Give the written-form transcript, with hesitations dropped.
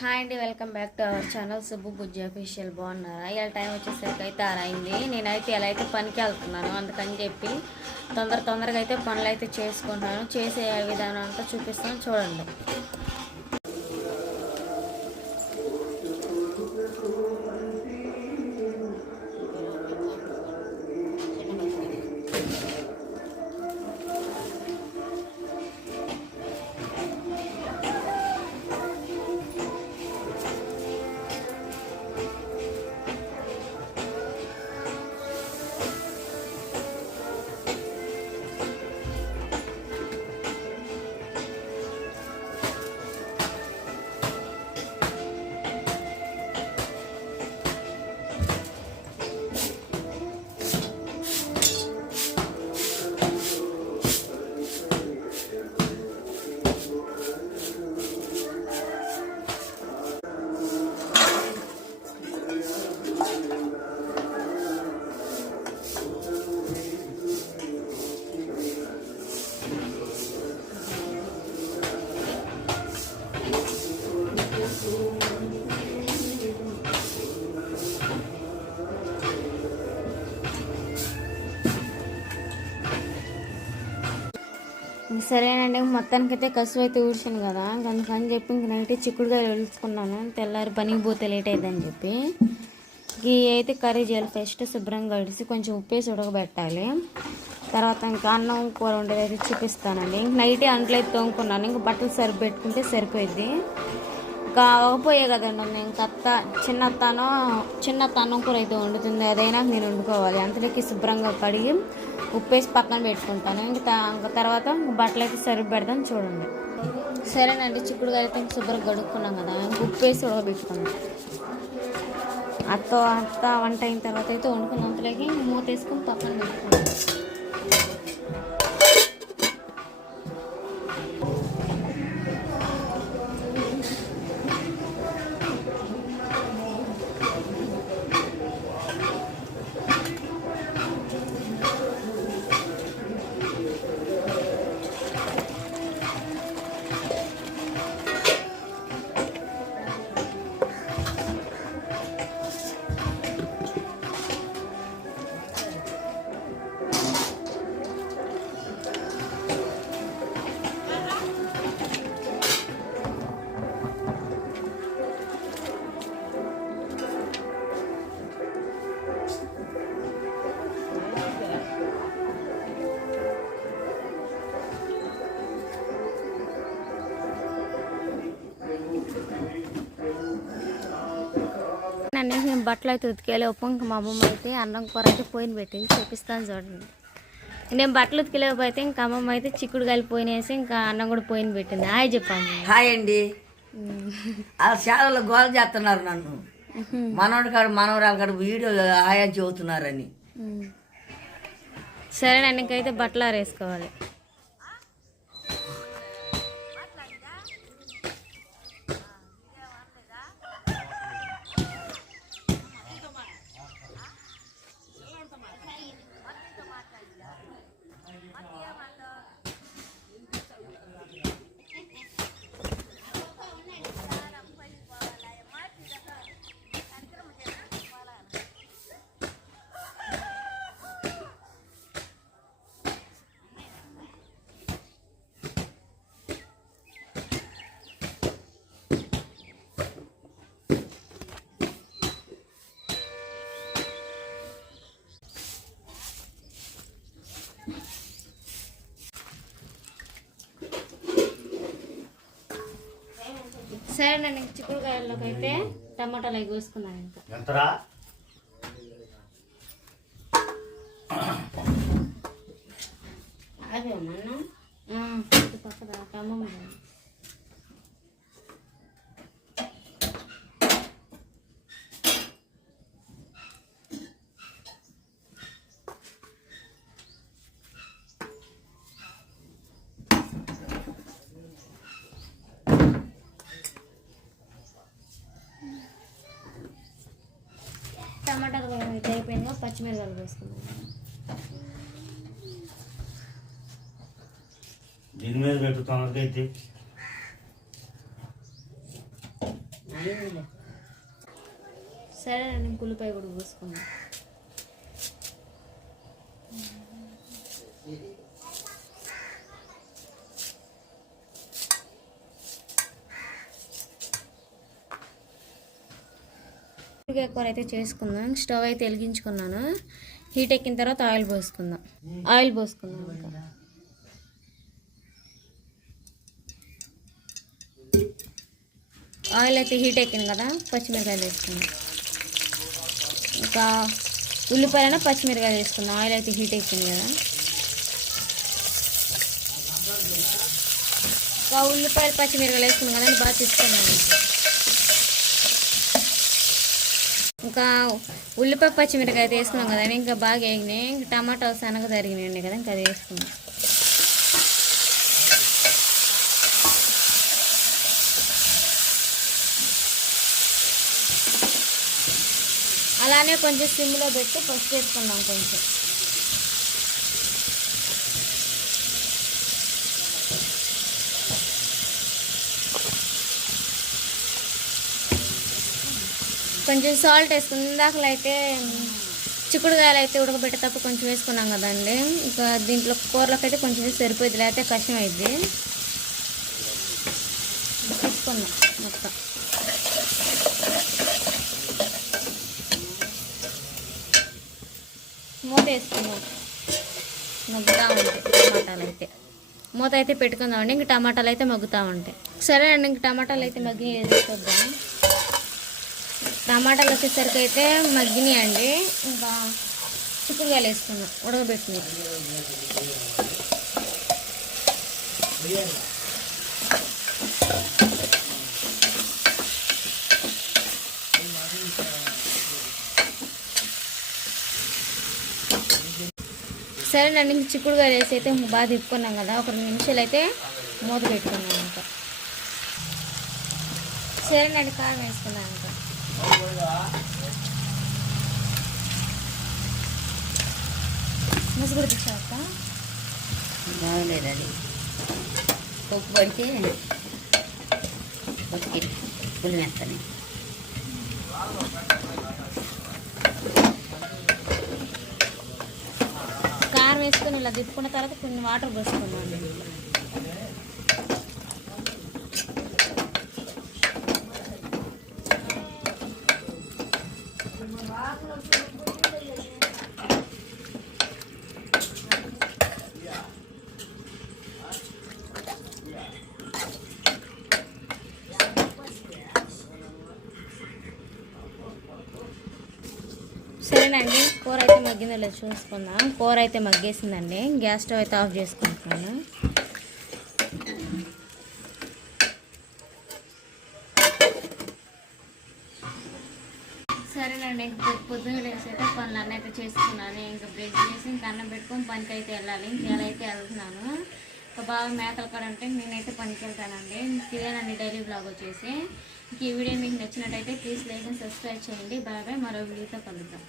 Hi అండి, welcome back to our channel Subbu Bujji official. బాగున్నారా? ఇలా టైం వచ్చేసరికి అయితే అరైంది. నేనైతే ఎలా అయితే పనికి వెళ్తున్నాను, అందుకని చెప్పి తొందరగా అయితే పనులు అయితే చేసుకుంటున్నాను. చేసే విధానం అంతా చూపిస్తాను, చూడండి. సరేనండి, మొత్తానికి అయితే కసువు అయితే ఊడ్చాను కదా, అందుకని చెప్పి ఇంక నైట్ చిక్కుడుకాయలు ఒలుచుకున్నాను. తెల్లారి పనికి పోతే లేట్ అయిందని చెప్పి ఇవి అయితే కర్రీ చేయాలి. ఫస్ట్ శుభ్రంగా కడిసి కొంచెం ఉప్పేసి ఉడకబెట్టాలి. తర్వాత ఇంకా అన్నం కూర ఉండేది అయితే చూపిస్తానండి. నైటే అంట్లు అయితే తోముకున్నాను, ఇంకా బట్టలు సరిపెట్టుకుంటే సరిపోయిద్ది. ఇంకా అవపోయే కదండి ఉంది. ఇంకా చిన్న అన్నం కూర అయితే వండుతుంది, అదైనా నేను వండుకోవాలి. అంతలోకి శుభ్రంగా కడిగి ఉప్పేసి పక్కన పెట్టుకుంటాను. ఇంకా తర్వాత బట్టలు అయితే సరిపి పెడతాను, చూడండి. సరేనండి, చిక్కుడుగా అయితే శుభ్రంగా గడుక్కున్నాం కదా, ఇంక ఉప్పేసి ఉడకబెట్టుకున్నాం. అత్త వంట అయిన తర్వాత అయితే వండుకున్నాం. అంతలోకి మూత వేసుకొని పక్కన పెట్టుకున్నాం. నేను బట్టలు అయితే ఉతికేలే ఇంక మా అమ్మమ్మ అయితే అన్నం కూర అయితే పోయిన పెట్టింది, చూపిస్తాను చూడండి. నేను బట్టలు ఉతికేలేకపోతే ఇంకా అమ్మమ్మ అయితే చిక్కుడుకాయలు పోయినేసి ఇంకా అన్నం కూడా పోయిన పెట్టింది. హాయ్ చెప్పాము. హాయ్ అండి. ఆ శాలలో గోల చేస్తున్నారు నన్ను, మనోడి కాడు మనవరాలు కాడు వీడియో ఆయా చెబుతున్నారని. సరేనండి, ఇంకైతే బట్టలు ఆరేసుకోవాలి. సరేనండి, చిక్కుడుకాయల్లోకి అయితే టమాటాలు అవి కోసుకున్నాను. ఇంకా అదే మనం పక్కన టమాటా అయితే అయిపోయిందో పచ్చిమిరపకాయలు వేసుకున్నాను. దీని మీద పెట్టుతాం అయితే సరే నేను ఉల్లిపాయ కూడా పోసుకున్నాను. కూర అయితే చేసుకుందాం. స్టవ్ అయితే వెలిగించుకున్నాను. హీట్ ఎక్కిన తర్వాత ఆయిల్ పోసుకుందాం. ఇంకా ఆయిల్ అయితే హీట్ ఎక్కింది కదా, పచ్చిమిరకాయలు వేసుకుందాం. ఇంకా ఉల్లిపాయలైనా పచ్చిమిరకాయలు వేసుకుందాం. ఆయిల్ అయితే హీట్ ఎక్కింది కదా. ఇంకా ఉల్లిపాయలు పచ్చిమిరకాయలు వేసుకున్నాం కదా, బాగా తీసుకున్నాం. ఇంకా ఉల్లిపాయ పచ్చిమిరకాయ అయితే వేసుకున్నాం కదా, ఇంకా బాగా వేగినాయి. ఇంకా టమాటా సన్నగా తరిగినాయండి కదా, ఇంకా అది వేసుకున్నాం. అలానే కొంచెం సిమ్లో పెట్టి పసుపు వేసుకున్నాం కొంచెం. కొంచెం సాల్ట్ వేసుకుని ఇందాకలు అయితే చిక్కుడుకాయలు అయితే ఉడకబెట్టేటప్పుడు కొంచెం వేసుకున్నాం కదండి. ఇంకా దీంట్లో కూరలోకి అయితే కొంచెం సరిపోయింది, లేకపోతే కష్టం అయింది. తీసుకున్నాం మొత్తం. మూత వేసుకున్నాం, మగ్గుతూ ఉంటాయి టమాటాలు అయితే. మూత అయితే పెట్టుకుందామండి. ఇంక టమాటాలు అయితే మగ్గుతూ ఉంటాయి. సరే అండి, ఇంక టమాటాలు అయితే మగ్గి వేసేద్దాం. టమాటాలు వచ్చేసరికి అయితే మగ్గినాయండి. ఇంకా చిక్కుడుకాయలు వేసుకున్నాం ఉడకబెట్టినాయి. సరేనండి, ఇంక చిక్కుడుకాయలు వేసి అయితే బాగా తిప్పుకున్నాం కదా, ఒక 2 నిమిషాలు అయితే మూత పెట్టుకున్నాం. ఇంకా సరేనండి, కారం వేసుకున్నాం. ఇంకా ముసుగుడు తెచ్చాక బాగలేదు, అది ఉప్పు పడితే పులి వేస్తాను. కారం వేసుకొని ఇలా తిప్పుకున్న తర్వాత కొన్ని వాటర్ పోసుకున్నాను. సరేనండి, కూర అయితే మగ్గిందో లేదు చూసుకుందాం. కూర అయితే మగ్గేసిందండి. గ్యాస్ స్టవ్ అయితే ఆఫ్ చేసుకుంటున్నాను. సరేనండి, పొద్దున్న లేసి అయితే పనులన్నీ అయితే చేసుకున్నాను. ఇంకా బ్రేక్ చేసి ఇంకా అన్నం పెట్టుకొని పనికి అయితే వెళ్ళాలి. ఇంకేలా అయితే వెళ్తున్నాను. ఇంకా బాగా మేకలు కాడ అంటే నేనైతే పనికి వెళ్తానండి. ఇదేనండి డైలీ బ్లాగ్ వచ్చేసి. ఇంక ఈ వీడియో మీకు నచ్చినట్టయితే ప్లీజ్ లైక్ అండ్ సబ్స్క్రైబ్ చేయండి. బాయ్ బాయ్, మరో వీడియోతో కలుద్దాం.